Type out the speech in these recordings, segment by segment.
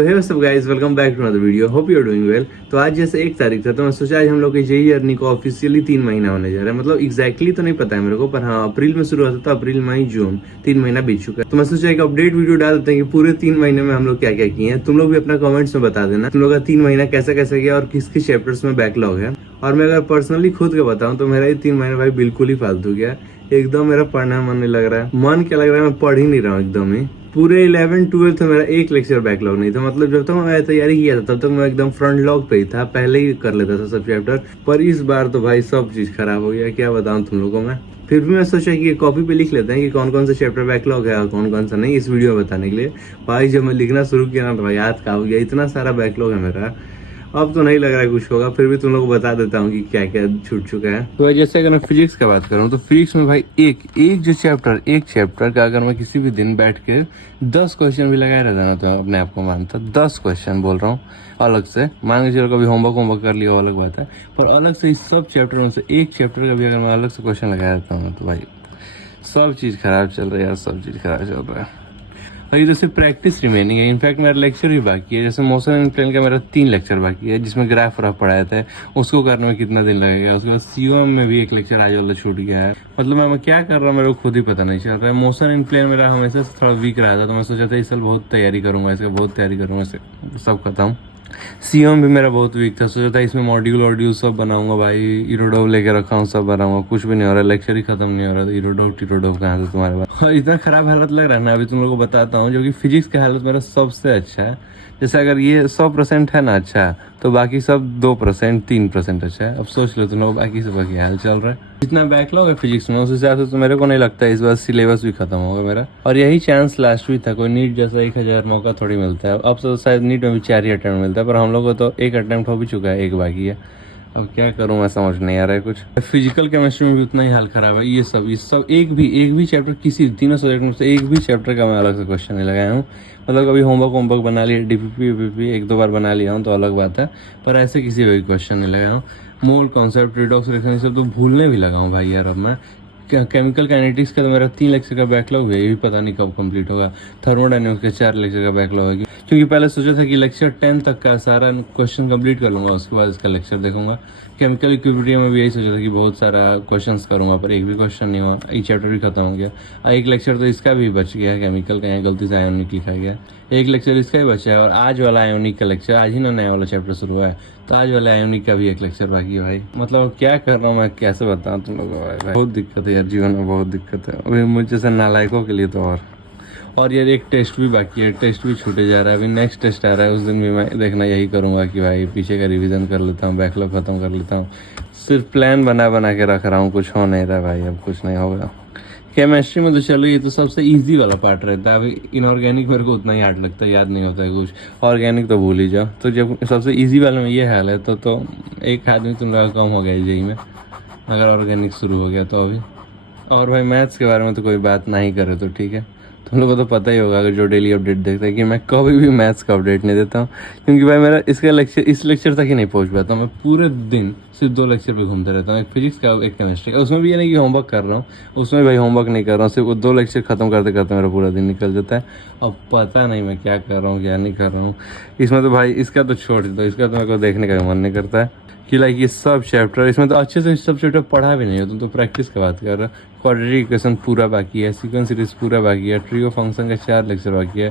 तो हे सब guys, welcome back to another video. Hope you are doing well. तो आज जैसे 1 तारीख था तो मैं सोचा आज हम लोग के जेईई अर्निंग को ऑफिशियली 3 महीना होने जा रहा है। मतलब एग्जैक्टली तो नहीं पता है मेरे को, पर हाँ अप्रैल में शुरू होता था। अप्रैल, मई, जून 3 महीना बीत चुका है। तो मैं सोचा एक अपडेट वीडियो डाल देते हैं कि पूरे 3 महीने में हम लोग क्या क्या किए हैं। तुम लोग भी अपना कमेंट्स में बता देना तुम लोग का 3 महीना कैसा कैसा गया और किस किस चैप्टर्स में बैकलॉग है। और मैं अगर पर्सनली खुद के बताऊं तो मेरा ये 3 महीना भाई बिल्कुल ही फालतू गया। एकदम मेरा पढ़ने में मन नहीं लग रहा है। मन क्या लग रहा है, मैं पढ़ ही नहीं रहा हूँ एकदम ही। पूरे 11-12 में मेरा एक लेक्चर बैकलॉग नहीं था। मतलब जब तक मैं तैयारी किया था तब तक मैं एकदम फ्रंट लॉग पे ही था, पहले ही कर लेता था सब चैप्टर। पर इस बार तो भाई सब चीज खराब हो गया, क्या बताऊं तुम लोगों को मैं। फिर भी मैं सोचा कि कॉपी पे लिख लेते हैं कि कौन कौन से चैप्टर बैकलॉग है और कौन कौन सा नहीं, इस वीडियो में बताने के लिए। भाई जब मैं लिखना शुरू किया ना तो भाई याद का हो गया, इतना सारा बैकलॉग है मेरा। अब तो नहीं लग रहा है कुछ होगा, फिर भी तुम लोग को बता देता हूँ कि क्या क्या छूट चुका है। तो जैसे अगर मैं फिजिक्स की बात करूँ तो फिजिक्स में भाई एक चैप्टर का अगर मैं किसी भी दिन बैठ के 10 क्वेश्चन भी लगाए रहता ना तो अपने आप को मानता। 10 क्वेश्चन बोल रहा हूँ अलग से। मान के चलो कभी होमवर्क कर लिया, अलग बात है, पर अलग से इस सब चैप्टर में से एक चैप्टर का भी अगर मैं अलग से क्वेश्चन लगाया रहता हूँ तो भाई सब चीज़ खराब चल रहा है यार, सब चीज़ खराब चल रहा है। भाई जैसे प्रैक्टिस रिमेनिंग है, इनफैक्ट मेरा लेक्चर भी बाकी है। जैसे मोशन एंड प्लेन का मेरा 3 लेक्चर बाकी है, जिसमें ग्राफ व्राफ पढ़ाए थे, उसको करने में कितना दिन लगेगा। उसके बाद सीओएम में भी एक लेक्चर आज वाला छूट गया है। मतलब मैं क्या कर रहा हूँ मेरे को खुद ही पता नहीं चल रहा है। मोशन एंड प्लेन मेरा हमेशा से थोड़ा वीक रहा था, तो मैं सोचा था इस साल बहुत तैयारी करूंगा, इसका बहुत तैयारी करूंगा, सब खत्म। सीएम भी मेरा बहुत वीक था, सोचा था इसमें मॉड्यूल सब बनाऊंगा भाई। इरोडोव लेके रखा हूँ, सब बनाऊंगा, कुछ भी नहीं हो रहा है। लेक्चर ही खत्म नहीं हो रहा था। इरोडोव कहाँ से तुम्हारे पास। इतना खराब हालत लग रहा है ना अभी तुम लोगों को बताता हूँ, जो कि फिजिक्स का हालत मेरा सबसे अच्छा है। जैसे अगर ये 100% है ना अच्छा, तो बाकी सब 2% 3% अच्छा है। अब सोच लो तुम लोग बाकी सब क्या हाल चल रहा है। जितना बैकलॉग है फिजिक्स में उस हिसाब से तो मेरे को नहीं लगता है इस बार सिलेबस भी खत्म होगा मेरा। और यही चांस लास्ट वीक था, कोई नीट जैसा 1000 मौका थोड़ी मिलता है। अब तो शायद नीट में भी 4 ही अटेम्प्ट मिलता है, पर हम लोग को तो 1 अटेम्प्ट हो भी चुका है, 1 बाकी है। अब क्या करूं मैं समझ नहीं आ रहा है कुछ। फिजिकल केमिस्ट्री में भी उतना ही हाल खराब है। ये सब एक भी चैप्टर, किसी तीनों सब्जेक्ट में से एक भी चैप्टर का मैं अलग से क्वेश्चन नहीं लगाया हूँ। मतलब कभी होमवर्क बना लिया, डीपीपी 1-2 बार बना लिया हूँ तो अलग बात है, पर ऐसे किसी भी क्वेश्चन नहीं लगाया हूँ। मोल कॉन्सेप्ट, रिडॉक्स रिएक्शन सब तो भूलने भी लगा हूँ भाई यार। अब मैं केमिकल काइनेटिक्स का तो मेरा 3 लेक्चर का बैकलॉग है, ये भी पता नहीं कब कंप्लीट होगा। थर्मोडायनेमिक्स के 4 लेक्चर का बैकलॉग है, क्योंकि पहले सोचा था कि लेक्चर 10 तक का सारा क्वेश्चन कंप्लीट कर लूंगा, उसके बाद इसका लेक्चर देखूंगा। केमिकल इक्विलिब्रियम में भी यही सोचा था कि बहुत सारा क्वेश्चंस करूंगा, पर एक भी क्वेश्चन नहीं हुआ। एक चैप्टर भी खत्म हो गया। एक लेक्चर तो इसका भी बच गया है, केमिकल का, यहाँ गलती से आयोनिक लिखा गया। एक लेक्चर इसका ही बचा है, और आज वाला आयोनिक का लेक्चर, आज ही ना नया वाला चैप्टर शुरू हुआ है, तो आज वाला आयोनिक का भी एक लेक्चर बाकी है भाई। मतलब क्या कर रहा हूँ मैं, कैसे बताऊँ तुम लोगों को भाई। बहुत दिक्कत है यार, जीवन में बहुत दिक्कत है अभी मुझ जैसे नालायकों के लिए तो। और यार एक टेस्ट भी बाकी है, टेस्ट भी छूटे जा रहा है। अभी नेक्स्ट टेस्ट आ रहा है, उस दिन भी मैं देखना यही करूँगा कि भाई पीछे का रिवीजन कर लेता हूँ, बैकलॉग खत्म कर लेता हूँ। सिर्फ प्लान बना के रख रहा हूँ, कुछ हो नहीं रहा भाई, अब कुछ नहीं होगा। केमिस्ट्री में तो चलो ये तो सबसे इजी वाला पार्ट रहता है। अभी इनऑर्गेनिक मेरे को उतना ही हार्ड लगता है, याद नहीं होता है कुछ। ऑर्गेनिक तो भूल ही जाओ। तो जब सबसे इजी वाले में ये हाल है तो एक आदमी तुम लोग कम हो गया जेईई में, अगर ऑर्गेनिक शुरू हो गया तो अभी। और भाई मैथ्स के बारे में तो कोई बात नहीं करे तो ठीक है। तुम लोगों को तो पता ही होगा अगर जो डेली अपडेट देखता है कि मैं कभी भी मैथ्स का अपडेट नहीं देता हूँ, क्योंकि भाई मेरा इस लेक्चर तक ही नहीं पहुँच पाता हूँ। मैं पूरे दिन सिर्फ 2 लेक्चर पे घूमते रहता हूँ, एक फिजिक्स का, एक केमिस्ट्री का। उसमें भी ये नहीं कि होमवर्क कर रहा हूँ, उसमें भाई होमवर्क नहीं कर रहा हूँ, सिर्फ 2 लेक्चर खत्म करते करते मेरा पूरा दिन निकल जाता है। अब पता नहीं मैं क्या कर रहा हूँ क्या नहीं कर रहा हूँ इसमें। तो भाई इसका तो छोड़ दो, इसका तो मेरे को देखने का मन नहीं करता है कि लाइक ये सब चैप्टर, इसमें तो अच्छे से सब चैप्टर पढ़ा भी नहीं हो। तुम तो प्रैक्टिस की बात कर रहे हो। क्वाड्रेटिक इक्वेशन पूरा बाकी है, सीक्वेंस सीरीज पूरा बाकी है, ट्रिगो फंक्शन का 4 लेक्चर बाकी है,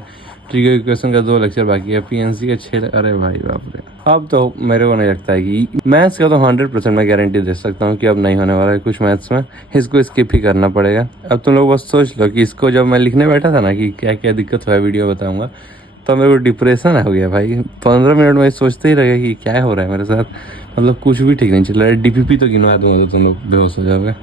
ट्रिगो इक्वेशन का 2 लेक्चर बाकी है, पीएनसी का 6। अरे भाई बाप रे। अब तो मेरे को नहीं लगता है कि मैथ्स का तो 100% मैं गारंटी दे सकता हूँ कि अब नहीं होने वाला है कुछ मैथ्स में, इसको स्किप ही करना पड़ेगा। अब तुम लोग बस सोच लो कि इसको जब मैं लिखने बैठा था ना कि क्या क्या दिक्कत हुआ है, वीडियो बताऊंगा, तो मेरे को डिप्रेशन हो गया भाई। 15 मिनट में सोचते ही रह गया कि क्या हो रहा है मेरे साथ। मतलब कुछ भी ठीक नहीं चल रहा है। डीपीपी तो गिनवा दूंगा तो तुम लोग बेहोश हो जाओगे।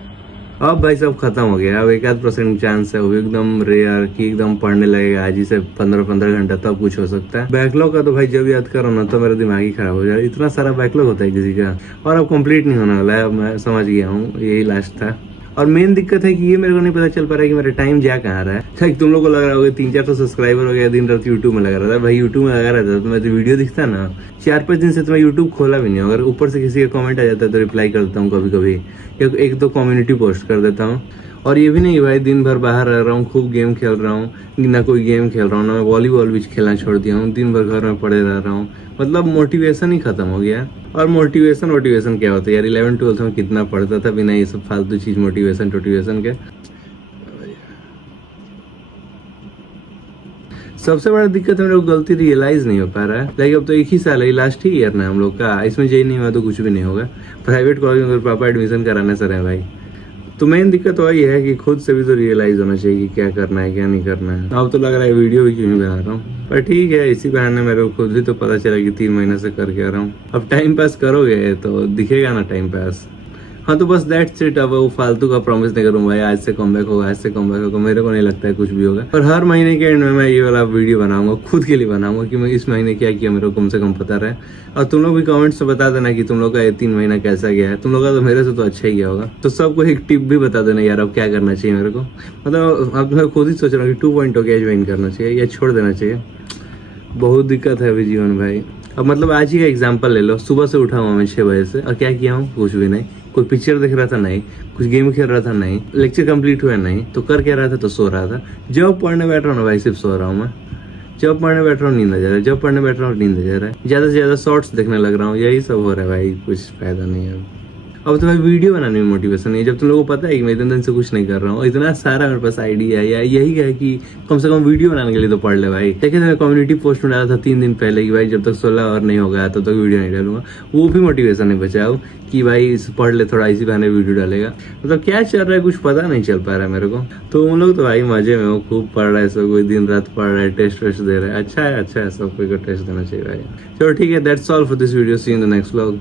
अब भाई सब खत्म हो गया। अब 1% चांस है, वो एकदम रेयर कि एकदम पढ़ने लगेगा आज ही से 15-15 घंटा, तब कुछ हो सकता है। बैकलॉग का तो भाई जब याद करो ना तो मेरा दिमाग ही खराब हो जाए। इतना सारा बैकलॉग होता है किसी का, और अब कंप्लीट नहीं होने वाला है। अब मैं समझ गया हूँ यही लास्ट था। और मेन दिक्कत है कि ये मेरे को नहीं पता चल पा रहा है कि मेरा टाइम जा कहाँ रहा है। तुम लोग को लग रहा होगा 300-400 सब्सक्राइबर हो गया, दिन रात यूट्यूब में लगा रहा था। भाई यूट्यूब में लगा रहता था तो मैं तो वीडियो दिखता ना। 4-5 दिन से तो मैं यूट्यूब खोला भी नहीं। अगर ऊपर से किसी का कमेंट आ जाता है तो रिप्लाई कर देता हूँ कभी कभी, 1-2 कम्युनिटी पोस्ट कर देता हूँ। और ये भी नहीं भाई दिन भर बाहर रह रहा हूँ, खूब गेम खेल रहा हूँ, ना कोई गेम खेल रहा हूँ, ना मैं वॉलीबॉल भी खेलना छोड़ दिया हूँ, दिन भर घर में पड़े रह रहा हूँ। मतलब मोटिवेशन ही खत्म हो गया। और मोटिवेशन क्या होता है यार, 11th-12th में कितना पढ़ता था बिना ये सब फालतू चीज मोटिवेशन के। सबसे बड़ा दिक्कत है मेरे को गलती रियलाइज नहीं हो पा रहा है। लाइक अब तो एक ही साल है, लास्ट ही ईयर ना हम लोग का, इसमें जे नहीं हुआ तो कुछ भी नहीं होगा। प्राइवेट कॉलेज में पापा एडमिशन कराने से रहे भाई। तो मेन दिक्कत वही है कि खुद से भी तो रियलाइज होना चाहिए कि क्या करना है क्या नहीं करना है। अब तो लग रहा है वीडियो भी क्यों नहीं बना रहा हूँ, पर ठीक है, इसी बहाने मेरे को खुद भी तो पता चला कि 3 महीने से करके आ रहा हूँ। अब टाइम पास करोगे तो दिखेगा ना टाइम पास। हाँ तो बस दैट्स इट। अब वो फालतू का प्रॉमिस नहीं करूँ भाई आज से कमबैक होगा, आज से कमबैक होगा, मेरे को नहीं लगता है कुछ भी होगा। और हर महीने के एंड में मैं ये वाला वीडियो बनाऊंगा, खुद के लिए बनाऊंगा कि मैं इस महीने क्या किया, मेरे को कम से कम पता रहे। और तुम लोग भी कमेंट्स में बता देना कि तुम लोग का ये 3 महीना कैसा गया है। तुम लोग का तो मेरे से तो अच्छा ही गया होगा। तो सबको एक टिप भी बता देना यार, अब क्या करना चाहिए मेरे को। मतलब अब मैं खुद ही सोच रहा हूँ कि 2.0 क्या ज्वाइन करना चाहिए या छोड़ देना चाहिए। बहुत दिक्कत है अभी जीवन भाई। अब मतलब आज ही का एग्जांपल ले लो, सुबह से उठा हूँ मैं 6 बजे से और क्या किया हूँ, कुछ भी नहीं। कोई पिक्चर देख रहा था नहीं, कुछ गेम खेल रहा था नहीं, लेक्चर कंप्लीट हुआ नहीं, तो कर क्या रहा था, तो सो रहा था। जब पढ़ने बैठ रहा हूँ ना भाई सिर्फ सो रहा हूँ मैं। जब पढ़ने बैठ रहा हूँ नींद आ जा रहा है, जब पढ़ने बैठ रहा हूँ नींद आ जा रहा है, ज्यादा से ज्यादा शॉर्ट्स देखने लग रहा हूँ, यही सब हो रहा है भाई, कुछ फायदा नहीं है। अब तो भाई वीडियो बनाने में मोटिवेशन नहीं है, जब तुम लोगों को पता है कि मैं इतने दिन से कुछ नहीं कर रहा हूँ, इतना सारा मेरे पास आइडिया है, या यही है कि कम से कम वीडियो बनाने के लिए तो पढ़ ले भाई। देखिए मैं कम्युनिटी पोस्ट में डाला था 3 दिन पहले कि भाई जब तक 16 और नहीं होगा तब तक वीडियो नहीं डालूंगा। वो भी मोटिवेशन नहीं बचा हो कि भाई पढ़ ले थोड़ा, इसी बहाने वीडियो डालेगा। मतलब क्या चल रहा है कुछ पता नहीं चल पा रहा है मेरे को। तो उन लोग तो भाई मजे में हो, खूब पढ़ रहा है, सब कोई दिन रात पढ़ रहा है, टेस्ट वेस्ट दे रहा है। अच्छा है सब कोई को टेस्ट देना चाहिए भाई। चलो ठीक है, that's all for this video, see in the next vlog.